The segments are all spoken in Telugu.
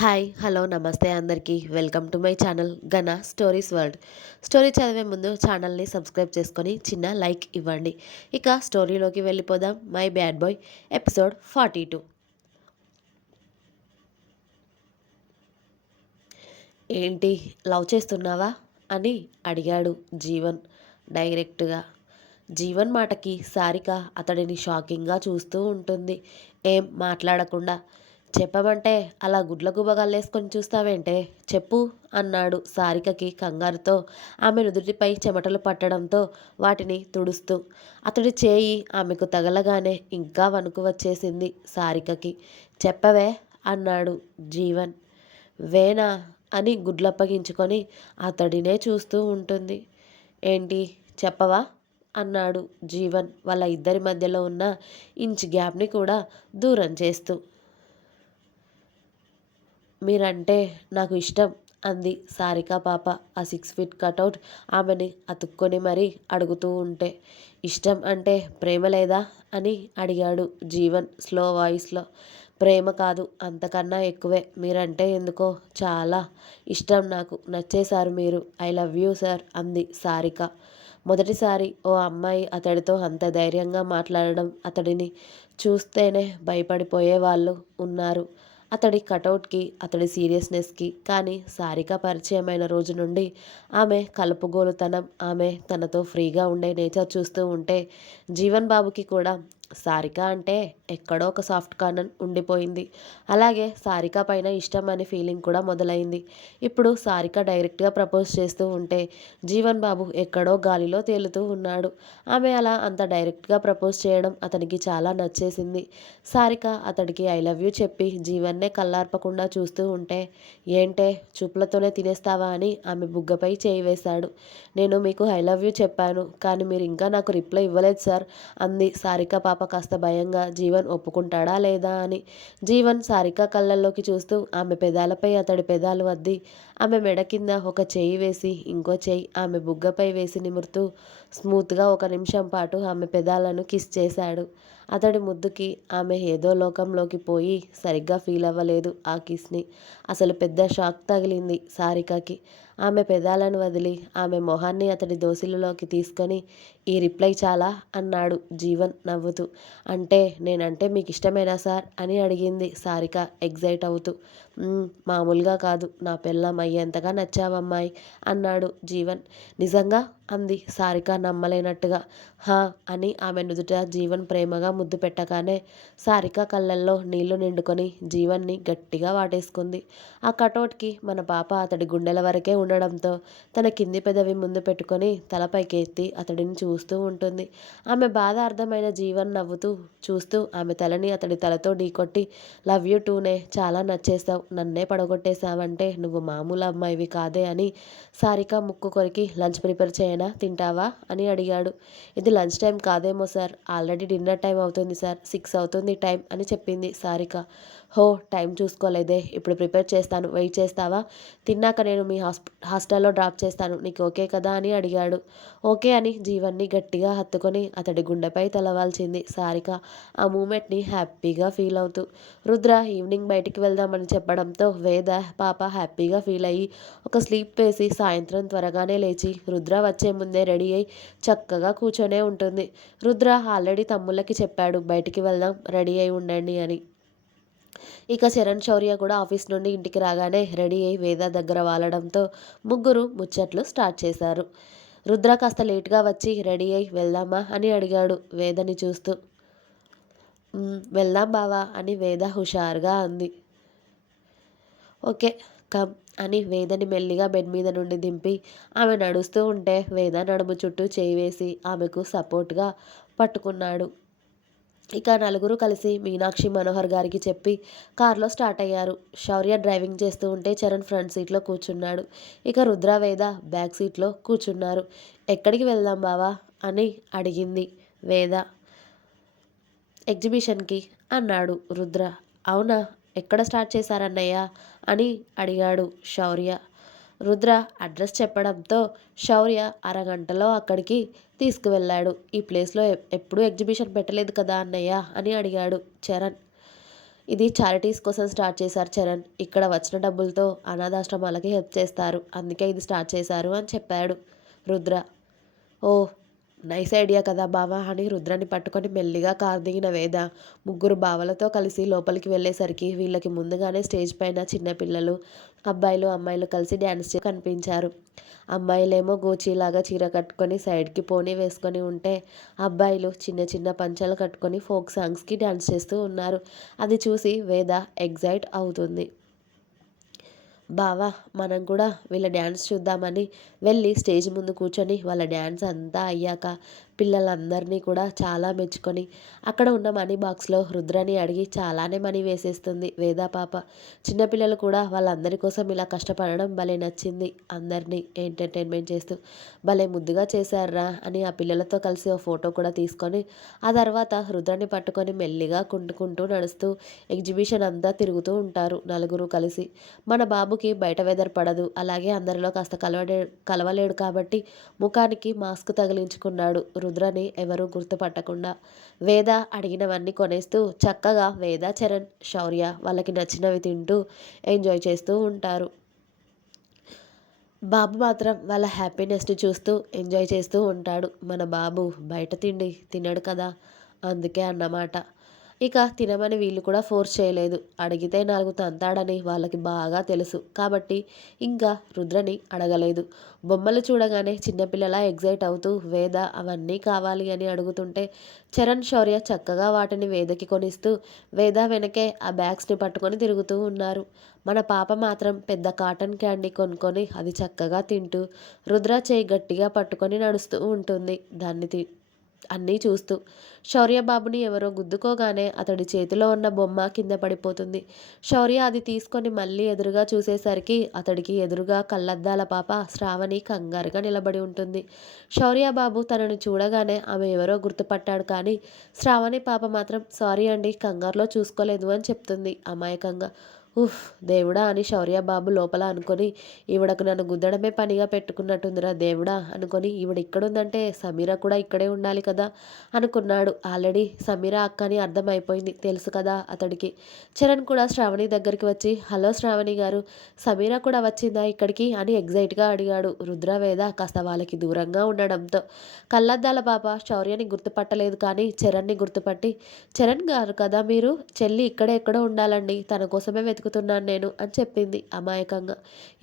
హాయ్ హలో నమస్తే అందరికీ. Welcome to my channel Gana stories world. Story చదివే ముందు ఛానల్ని సబ్స్క్రైబ్ చేసుకొని చిన్న లైక్ ఇవ్వండి. ఇక స్టోరీలోకి వెళ్ళిపోదాం. My bad boy episode forty two. ఏంటి లవ్ చేస్తున్నావా? అని అడిగాడు జీవన్ డైరెక్ట్గా. జీవన్ మాటకి సారిక అతడిని షాకింగ్గా చూస్తూ ఉంటుంది. ఏం మాట్లాడకుండా చెప్పమంటే అలా గుడ్లకు వేసుకొని చూస్తావేంటే? చెప్పు అన్నాడు సారికకి కంగారుతో. ఆమె నుదుటిపై చెమటలు పట్టడంతో వాటిని తుడుస్తూ. అతడి చేయి ఆమెకు తగలగానే ఇంకా వణుకు వచ్చేసింది సారికకి. చెప్పవే అన్నాడు జీవన్. వేనా అని గుడ్లప్పగించుకొని అతడినే చూస్తూ ఉంటుంది. ఏంటి? చెప్పవా? అన్నాడు జీవన్. వాళ్ళ ఇద్దరి మధ్యలో ఉన్న ఇంచ్ గ్యాప్ని కూడా దూరం చేస్తూ. మీరంటే నాకు ఇష్టం అంది సారిక పాప. ఆ సిక్స్ ఫీట్ కటౌట్ ఆమెని అతుక్కొని మరీ అడుగుతూ ఉంటే ఇష్టం అంటే ప్రేమ లేదా? అని అడిగాడు జీవన్ స్లో వాయిస్లో. ప్రేమ కాదు అంతకన్నా ఎక్కువే. మీరంటే ఎందుకో చాలా ఇష్టం నాకు. నచ్చేశారు మీరు. ఐ లవ్ యూ సార్ అంది సారిక. మొదటిసారి ఓ అమ్మాయి అతడితో అంత ధైర్యంగా మాట్లాడడం అతడిని చూస్తేనే భయపడిపోయే వాళ్ళు ఉన్నారు. అతడి కటౌట్కి అతడి సీరియస్నెస్కి కానీ సారిక పరిచయమైన రోజు నుండి ఆమె కలుపుగోలుతనం ఆమె తనతో ఫ్రీగా ఉండే నేచర్ చూస్తూ ఉంటే జీవన్ బాబుకి కూడా సారిక అంటే ఎక్కడో ఒక సాఫ్ట్ కార్నర్ ఉండిపోయింది. అలాగే సారిక పైన ఇష్టం అనే ఫీలింగ్ కూడా మొదలైంది. ఇప్పుడు సారిక డైరెక్ట్గా ప్రపోజ్ చేస్తూ ఉంటే జీవన్ బాబు ఎక్కడో గాలిలో తేలుతూ ఉన్నాడు. ఆమె అలా అంత డైరెక్ట్గా ప్రపోజ్ చేయడం అతనికి చాలా నచ్చేసింది. సారిక అతడికి ఐ లవ్ యూ చెప్పి జీవన్నే కల్లార్పకుండా చూస్తూ ఉంటే ఏంటే చూపులతోనే తినేస్తావా అని ఆమె బుగ్గపై చేయి వేశాడు. నేను మీకు ఐ లవ్ యూ చెప్పాను కానీ మీరు ఇంకా నాకు రిప్లై ఇవ్వలేదు సార్ అంది సారిక పాప. పాప కాస్త భయంగా జీవన్ ఒప్పుకుంటాడా లేదా అని జీవన్ సారిక కళ్ళల్లోకి చూస్తూ ఆమె పెదాలపై అతడి పెదాలు వద్ది ఆమె మెడ కింద ఒక చేయి వేసి ఇంకో చేయి ఆమె బుగ్గపై వేసి నిమురుతూ స్మూత్గా ఒక నిమిషం పాటు ఆమె పెదాలను కిస్ చేశాడు. అతడి ముద్దుకి ఆమె ఏదో లోకంలోకి పోయి సరిగ్గా ఫీల్ అవ్వలేదు ఆ కిస్ని. అసలు పెద్ద షాక్ తగిలింది సారికకి. ఆమె పెదాలను వదిలి ఆమె మొహాన్ని అతడి దోసిలలోకి తీసుకొని ఈ రిప్లై చాలా అన్నాడు జీవన్ నవ్వుతూ. అంటే నేనంటే మీకు ఇష్టమేనా సార్ అని అడిగింది సారిక ఎగ్జైట్ అవుతూ. మామూలుగా కాదు. నా పెళ్ళం అయ్యేంతగా నచ్చావమ్మాయి అన్నాడు జీవన్. నిజంగా? అంది. సారిక నమ్మలేనట్టుగా. హా అని ఆమె నుదుట జీవన్ ప్రేమగా ముద్దు పెట్టగానే సారిక కళ్ళల్లో నీళ్ళు నిండుకొని జీవన్ని గట్టిగా వాటేసుకుంది. ఆ కటౌట్కి మన పాప అతడి గుండెల వరకే ఉండడంతో తన కింది పెదవి ముందు పెట్టుకొని తలపైకి ఎత్తి అతడిని చూస్తూ ఉంటుంది. ఆమె బాధ అర్థమైన జీవన్ నవ్వుతూ చూస్తూ ఆమె తలని అతడి తలతో ఢీకొట్టి లవ్ యూ టూనే చాలా నచ్చేసావు నన్నే పడగొట్టేశావంటే నువ్వు మామూలు అమ్మాయివి కాదే అని సారిక ముక్కు కొరికి లంచ్ ప్రిపేర్ చేయను తింటావా? అని అడిగాడు. ఇది లంచ్ టైం కాదేమో సార్. ఆల్రెడీ డిన్నర్ టైం అవుతుంది సార్. సిక్స్ అవుతుంది టైం అని చెప్పింది సారిక. హో టైం చూసుకోలేదే. ఇప్పుడు ప్రిపేర్ చేస్తాను. వెయిట్ చేస్తావా? తిన్నాక నేను మీ హాస్టల్లో డ్రాప్ చేస్తాను. నీకు ఓకే కదా? అని అడిగాడు. ఓకే అని జీవన్ని గట్టిగా హత్తుకొని అతడి గుండెపై తలవాల్చింది సారిక. ఆ మూమెంట్ని హ్యాపీగా ఫీల్ అవుతూ రుద్ర ఈవినింగ్ బయటికి వెళ్దామని చెప్పడంతో వేద పాప హ్యాపీగా ఫీల్ అయ్యి ఒక స్లీప్ వేసి సాయంత్రం త్వరగానే లేచి రుద్ర వచ్చే ముందే రెడీ అయి చక్కగా కూర్చొనే ఉంటుంది. రుద్ర ఆల్రెడీ తమ్ముళ్ళకి చెప్పాడు బయటికి వెళ్దాం రెడీ అయి ఉండండి అని. ఇక శరణ్ శౌర్య కూడా ఆఫీస్ నుండి ఇంటికి రాగానే రెడీ అయి వేద దగ్గర వాలడంతో ముగ్గురు ముచ్చట్లు స్టార్ట్ చేశారు. రుద్ర కాస్త లేట్గా వచ్చి రెడీ అయి వెళ్దామా అని అడిగాడు వేదని చూస్తూ. వెళ్దాం బావా అని వేద హుషారుగా అంది. ఓకే కమ్ అని వేదని మెల్లిగా బెడ్ మీద నుండి దింపి ఆమె నడుస్తూ ఉంటే వేద నడుము చుట్టూ చేయి వేసి ఆమెకు సపోర్ట్గా పట్టుకున్నాడు. ఇక నలుగురు కలిసి మీనాక్షి మనోహర్ గారికి చెప్పి కారులో స్టార్ట్ అయ్యారు. శౌర్య డ్రైవింగ్ చేస్తూ ఉంటే చరణ్ ఫ్రంట్ సీట్లో కూర్చున్నాడు. ఇక రుద్రవేద బ్యాక్ సీట్లో కూర్చున్నారు. ఎక్కడికి వెళ్దాం బావా? అని అడిగింది వేద. ఎగ్జిబిషన్కి అన్నాడు రుద్ర. అవునా? ఎక్కడ స్టార్ట్ చేశారన్నయ్య? అని అడిగాడు శౌర్య. రుద్ర అడ్రస్ చెప్పడంతో శౌర్య అరగంటలో అక్కడికి తీసుకువెళ్ళాడు. ఈ ప్లేస్లో ఎప్పుడూ ఎగ్జిబిషన్ పెట్టలేదు కదా అన్నయ్య? అని అడిగాడు చరణ్. ఇది చారిటీస్ కోసం స్టార్ట్ చేశారు చరణ్. ఇక్కడ వచ్చిన డబ్బులతో అనాథాశ్రమాలకి హెల్ప్ చేస్తారు. అందుకే ఇది స్టార్ట్ చేశారు అని చెప్పాడు రుద్ర. ఓ నైస్ ఐడియా కదా బావా అని రుద్రాన్ని పట్టుకొని మెల్లిగా కారు దిగిన వేద. ముగ్గురు బావలతో కలిసి లోపలికి వెళ్ళేసరికి వీళ్ళకి ముందుగానే స్టేజ్ పైన చిన్నపిల్లలు అబ్బాయిలు అమ్మాయిలు కలిసి డ్యాన్స్ చే కనిపించారు. అమ్మాయిలేమో గోచీలాగా చీర కట్టుకొని సైడ్కి పోనీ వేసుకొని ఉంటే అబ్బాయిలు చిన్న చిన్న పంచాలు కట్టుకొని ఫోక్ సాంగ్స్కి డ్యాన్స్ చేస్తూ ఉన్నారు. అది చూసి వేద ఎగ్జైట్ అవుతుంది. బావా మనం కూడా వీళ్ళ డ్యాన్స్ చూద్దామని వెళ్ళి స్టేజ్ ముందు కూర్చొని వాళ్ళ డ్యాన్స్ అంతా అయ్యాక పిల్లలందరినీ కూడా చాలా మెచ్చుకొని అక్కడ ఉన్న మనీ బాక్స్లో రుద్రని అడిగి చాలానే మనీ వేసేస్తుంది వేదా పాప. చిన్నపిల్లలు కూడా వాళ్ళందరి కోసం ఇలా కష్టపడడం భలే నచ్చింది అందరినీ ఎంటర్టైన్మెంట్ చేస్తూ. భలే ముద్దుగా చేశారా అని ఆ పిల్లలతో కలిసి ఓ ఫోటో కూడా తీసుకొని ఆ తర్వాత రుద్రని పట్టుకొని మెల్లిగా కుంటుకుంటూ నడుస్తూ ఎగ్జిబిషన్ అంతా తిరుగుతూ ఉంటారు నలుగురు కలిసి. మన బాబుకి బయట వెదర్ పడదు అలాగే అందరిలో కాస్త కలవడే కలవలేడు కాబట్టి ముఖానికి మాస్క్ తగిలించుకున్నాడు రుద్రని ఎవరూ గుర్తుపట్టకుండా వేద అడిగినవన్నీ కొనేస్తూ చక్కగా వేద చరణ్ శౌర్య వాళ్ళకి నచ్చినవి తింటూ ఎంజాయ్ చేస్తూ ఉంటారు. బాబు మాత్రం వాళ్ళ హ్యాపీనెస్ని చూస్తూ ఎంజాయ్ చేస్తూ ఉంటాడు. మన బాబు బయట తిండి తినడు కదా అందుకే అన్నమాట. ఇక తినమని వీళ్ళు కూడా ఫోర్స్ చేయలేదు. అడిగితే నాలుగు తంతాడని వాళ్ళకి బాగా తెలుసు. కాబట్టి ఇంకా రుద్రని అడగలేదు. బొమ్మలు చూడగానే చిన్నపిల్లల ఎగ్జైట్ అవుతూ వేద అవన్నీ కావాలి అని అడుగుతుంటే చరణ్ శౌర్య చక్కగా వాటిని వేదకి కొనిస్తూ వేద వెనకే ఆ బ్యాగ్స్ని పట్టుకొని తిరుగుతూ ఉన్నారు. మన పాప మాత్రం పెద్ద కాటన్ క్యాండీ కొనుక్కొని అది చక్కగా తింటూ రుద్ర చేయి గట్టిగా పట్టుకొని నడుస్తూ ఉంటుంది. దాన్ని అన్నీ చూస్తూ. శౌర్యబాబుని ఎవరో గుద్దుకోగానే అతడి చేతిలో ఉన్న బొమ్మ కింద పడిపోతుంది. శౌర్య అది తీసుకొని మళ్ళీ ఎదురుగా చూసేసరికి అతడికి ఎదురుగా కళ్ళద్దాల పాప శ్రావణి కంగారుగా నిలబడి ఉంటుంది. శౌర్యబాబు తనని చూడగానే ఆమె ఎవరో గుర్తుపట్టాడు కానీ శ్రావణి పాప మాత్రం సారీ అండి కంగారులో చూసుకోలేదు అని చెప్తుంది అమాయకంగా. ఉఫ్ దేవుడా అని శౌర్యబాబు లోపల అనుకొని ఈవిడకు నన్ను గుద్దడమే పనిగా పెట్టుకున్నట్టుందిరా దేవుడా అనుకొని ఈవిడ ఇక్కడుందంటే సమీర కూడా ఇక్కడే ఉండాలి కదా అనుకున్నాడు. ఆల్రెడీ సమీర అక్క అని అర్థమైపోయింది. తెలుసు కదా అతడికి. చరణ్ కూడా శ్రావణి దగ్గరికి వచ్చి హలో శ్రావణి గారు సమీర కూడా వచ్చిందా ఇక్కడికి? అని ఎగ్జైట్గా అడిగాడు. రుద్రవేద కాస్త వాళ్ళకి దూరంగా ఉండడంతో కళ్ళద్దాల పాప శౌర్యని గుర్తుపట్టలేదు కానీ చరణ్ని గుర్తుపట్టి చరణ్ గారు కదా మీరు? చెల్లి ఇక్కడే ఎక్కడో ఉండాలండి. తన కోసమే వెతుకుతున్నాను నేను అని చెప్పింది అమాయకంగా.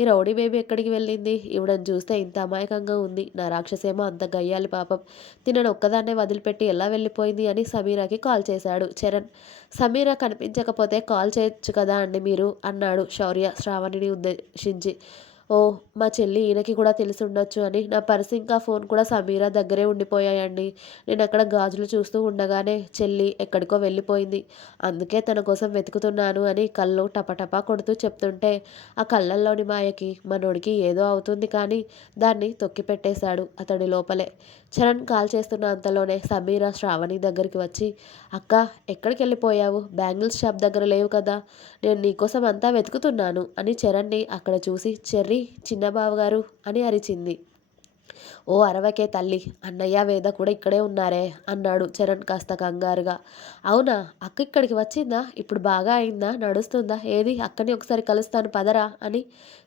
ఈ రౌడీ బేబీ ఎక్కడికి వెళ్ళింది? ఇవిడని చూస్తే ఇంత అమాయకంగా ఉంది. నా రాక్షసేమో అంత గయ్యాలి పాపం. తినను ఒక్కదాన్నే వదిలిపెట్టి ఎలా వెళ్ళిపోయింది అని సమీరాకి కాల్ చేశాడు. చరణ్ సమీర కనిపించకపోతే కాల్ చేయొచ్చు కదా అండి మీరు? అన్నాడు శౌర్య శ్రావణిని ఉద్దేశించి. ఓ మా చెల్లి ఈయనకి కూడా తెలిసి ఉండొచ్చు అని. నా పర్స్ ఇంకా ఫోన్ కూడా సమీరా దగ్గరే ఉండిపోయాయండి. నేను అక్కడ గాజులు చూస్తూ ఉండగానే చెల్లి ఎక్కడికో వెళ్ళిపోయింది. అందుకే తన కోసం వెతుకుతున్నాను అని కళ్ళు టపటపా కొడుతూ చెప్తుంటే ఆ కళ్ళల్లోని మాయకి మనోడికి ఏదో అవుతుంది కానీ దాన్ని తొక్కిపెట్టేశాడు అతడి లోపలే. చరణ్ కాల్ చేస్తున్న అంతలోనే సమీరా శ్రావణి దగ్గరికి వచ్చి అక్క ఎక్కడికి వెళ్ళిపోయావు? బ్యాంగిల్స్ షాప్ దగ్గర లేవు కదా. నేను నీకోసం అంతా వెతుకుతున్నాను అని చరణ్ని అక్కడ చూసి చెర్రీ చిన్నబావగారు అని అరిచింది. ఓ అరవకే తల్లి అన్నయ్య వేద కూడా ఇక్కడే ఉన్నారే అన్నాడు చరణ్ కాస్త కంగారుగా. అవునా అక్క ఇక్కడికి వచ్చిందా? ఇప్పుడు బాగా అయిందా? నడుస్తుందా? ఏది? అక్కని ఒకసారి కలుస్తాను పదరా? అని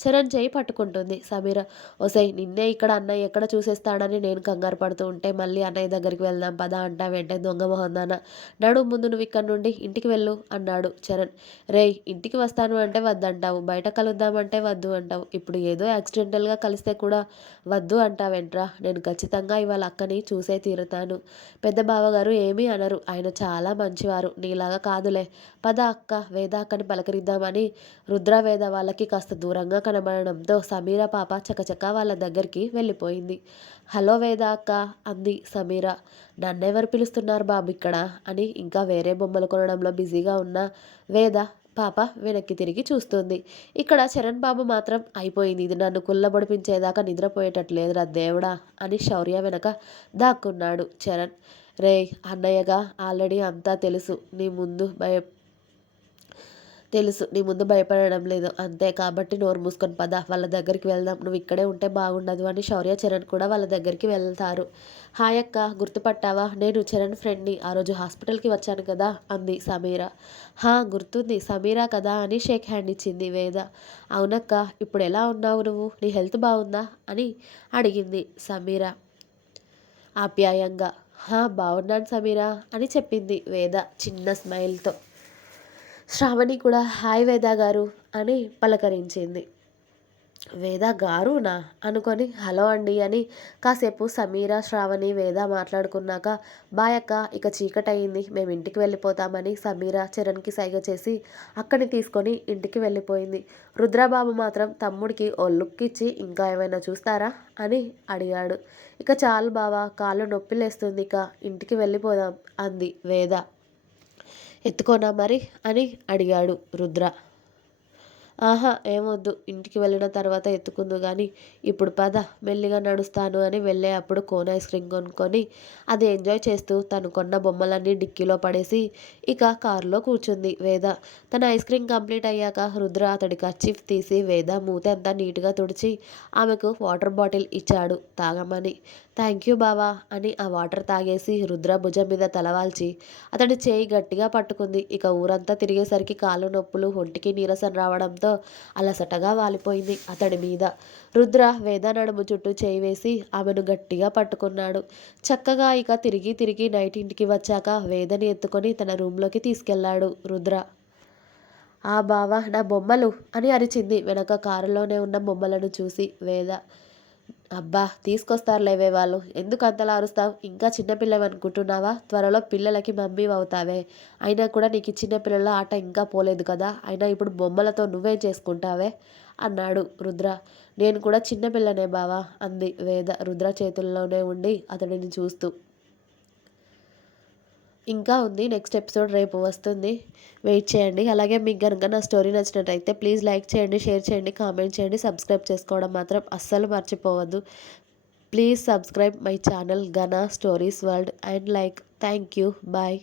చరణ్ చేయి పట్టుకుంటుంది. సమీర ఓసై నిన్నే ఇక్కడ అన్నయ్య ఎక్కడ చూసేస్తాడని నేను కంగారు పడుతూ ఉంటే మళ్ళీ అన్నయ్య దగ్గరికి వెళ్దాం పద అంటా వెంటనే దొంగ మొహందాన నడు ముందు నువ్వు ఇక్కడ నుండి ఇంటికి వెళ్ళు అన్నాడు చరణ్. రేయ్ ఇంటికి వస్తాను అంటే వద్దంటావు బయట కలుద్దామంటే వద్దు అంటావు. ఇప్పుడు ఏదో యాక్సిడెంటల్గా కలిస్తే కూడా వద్దు అంటావేంట్రా నేను ఖచ్చితంగా ఇవాళ అక్కని చూసే తీరుతాను. పెద్ద బావగారు ఏమీ అనరు. ఆయన చాలా మంచివారు. నీలాగా కాదులే. పద అక్క వేద అక్కని పలకరిద్దామని రుద్ర వేద వాళ్ళకి కాస్త దూరంగా కనబడడంతో సమీర పాప చకచక వాళ్ళ దగ్గరికి వెళ్ళిపోయింది. హలో వేద అక్క అంది సమీర. నన్నెవరు పిలుస్తున్నారు బాబు ఇక్కడ? అని ఇంకా వేరే బొమ్మలు కొనడంలో బిజీగా ఉన్న వేద పాప వెనక్కి తిరిగి చూస్తుంది. ఇక్కడ చరణ్ బాబు మాత్రం అయిపోయింది. ఇది నన్ను కుల్లబొడిపించేదాకా నిద్రపోయేటట్లేదురా దేవుడా అని శౌర్య వెనక దాక్కున్నాడు చరణ్ రే అన్నయ్యగా ఆల్రెడీ అంతా తెలుసు. నీ ముందు భయ తెలుసు నీ ముందు భయపడడం లేదు. అంతే కాబట్టి నోరు మూసుకొని పద వాళ్ళ దగ్గరికి వెళ్దాం. నువ్వు ఇక్కడే ఉంటే బాగుండదు అని శౌర్య చరణ్ కూడా వాళ్ళ దగ్గరికి వెళ్తారు. హాయ్ అక్క గుర్తుపట్టావా? నేను చరణ్ ఫ్రెండ్ని ఆ రోజు హాస్పిటల్కి వచ్చాను కదా అంది సమీరా. హా గుర్తుంది. సమీరా కదా అని షేక్ హ్యాండ్ ఇచ్చింది వేద. అవునక్క ఇప్పుడు ఎలా ఉన్నావు నువ్వు? నీ హెల్త్ బాగుందా? అని అడిగింది సమీరా. ఆప్యాయంగా. హా బాగున్నాను సమీరా అని చెప్పింది వేద చిన్న స్మైల్తో శ్రావణి కూడా హాయ్ వేద గారు అని పలకరించింది. వేద గారునా? అనుకొని హలో అండి అని కాసేపు సమీర శ్రావణి వేద మాట్లాడుకున్నాక బాయక్క ఇక చీకటయింది మేము ఇంటికి వెళ్ళిపోతామని సమీర చరణ్కి సైగ చేసి అక్కడిని తీసుకొని ఇంటికి వెళ్ళిపోయింది. రుద్రబాబు మాత్రం తమ్ముడికి ఓ లుక్ ఇచ్చి ఇంకా ఏమైనా చూస్తారా? అని అడిగాడు. ఇక చాలు బావా కాళ్ళు నొప్పిలేస్తుంది ఇక ఇంటికి వెళ్ళిపోదాం అంది వేద. ఎత్తుకోనా మరి? అని అడిగాడు రుద్ర. ఆహా ఏమొద్దు. ఇంటికి వెళ్ళిన తర్వాత ఎత్తుకుందు కానీ ఇప్పుడు పద మెల్లిగా నడుస్తాను అని వెళ్ళే అప్పుడు కోన్ ఐస్ క్రీమ్ కొనుక్కొని అది ఎంజాయ్ చేస్తూ తను కొన్న బొమ్మలన్నీ డిక్కీలో పడేసి ఇక కారులో కూర్చుంది వేద. తన ఐస్ క్రీమ్ కంప్లీట్ అయ్యాక రుద్ర అతడి కర్చీఫ్ తీసి వేద మూత అంతా నీట్గా తుడిచి ఆమెకు వాటర్ బాటిల్ ఇచ్చాడు తాగమని. థ్యాంక్ యూ బావా అని ఆ వాటర్ తాగేసి రుద్ర భుజం మీద తలవాల్చి అతడి చేయి గట్టిగా పట్టుకుంది. ఇక ఊరంతా తిరిగేసరికి కాళ్ళు నొప్పులు ఒంటికి నీరసం రావడంతో అలసటగా వాలిపోయింది అతడి మీద. రుద్ర వేద నడుము చుట్టూ చేయి వేసి ఆమెను గట్టిగా పట్టుకున్నాడు. చక్కగా ఇక తిరిగి తిరిగి నైట్ ఇంటికి వచ్చాక వేదని ఎత్తుకొని తన రూమ్లోకి తీసుకెళ్ళాడు రుద్ర. ఆ బావ నా బొమ్మలు అని అరిచింది. వెనక కారులోనే ఉన్న బొమ్మలను చూసి వేద అబ్బా తీసుకొస్తారులేవే వాళ్ళు. ఎందుకు అంతలా అరుస్తావు? ఇంకా చిన్నపిల్లవి అనుకుంటున్నావా? త్వరలో పిల్లలకి మమ్మీ అవుతావే. అయినా కూడా నీకు చిన్నపిల్లల ఆట ఇంకా పోలేదు కదా? అయినా ఇప్పుడు బొమ్మలతో నువ్వేం చేసుకుంటావే? అన్నాడు రుద్ర. నేను కూడా చిన్నపిల్లనే బావా అంది వేద. రుద్ర చేతుల్లోనే ఉండి అతడిని చూస్తూ. ఇంకా ఉంది. నెక్స్ట్ ఎపిసోడ్ రేపు వస్తుంది. వెయిట్ చేయండి. అలాగే మీకు కనుక నా స్టోరీ నచ్చినట్టయితే ప్లీజ్ లైక్ చేయండి షేర్ చేయండి కామెంట్ చేయండి సబ్స్క్రైబ్ చేసుకోవడం మాత్రం అస్సలు మర్చిపోవద్దు. Please subscribe my channel Gana stories world and like thank you bye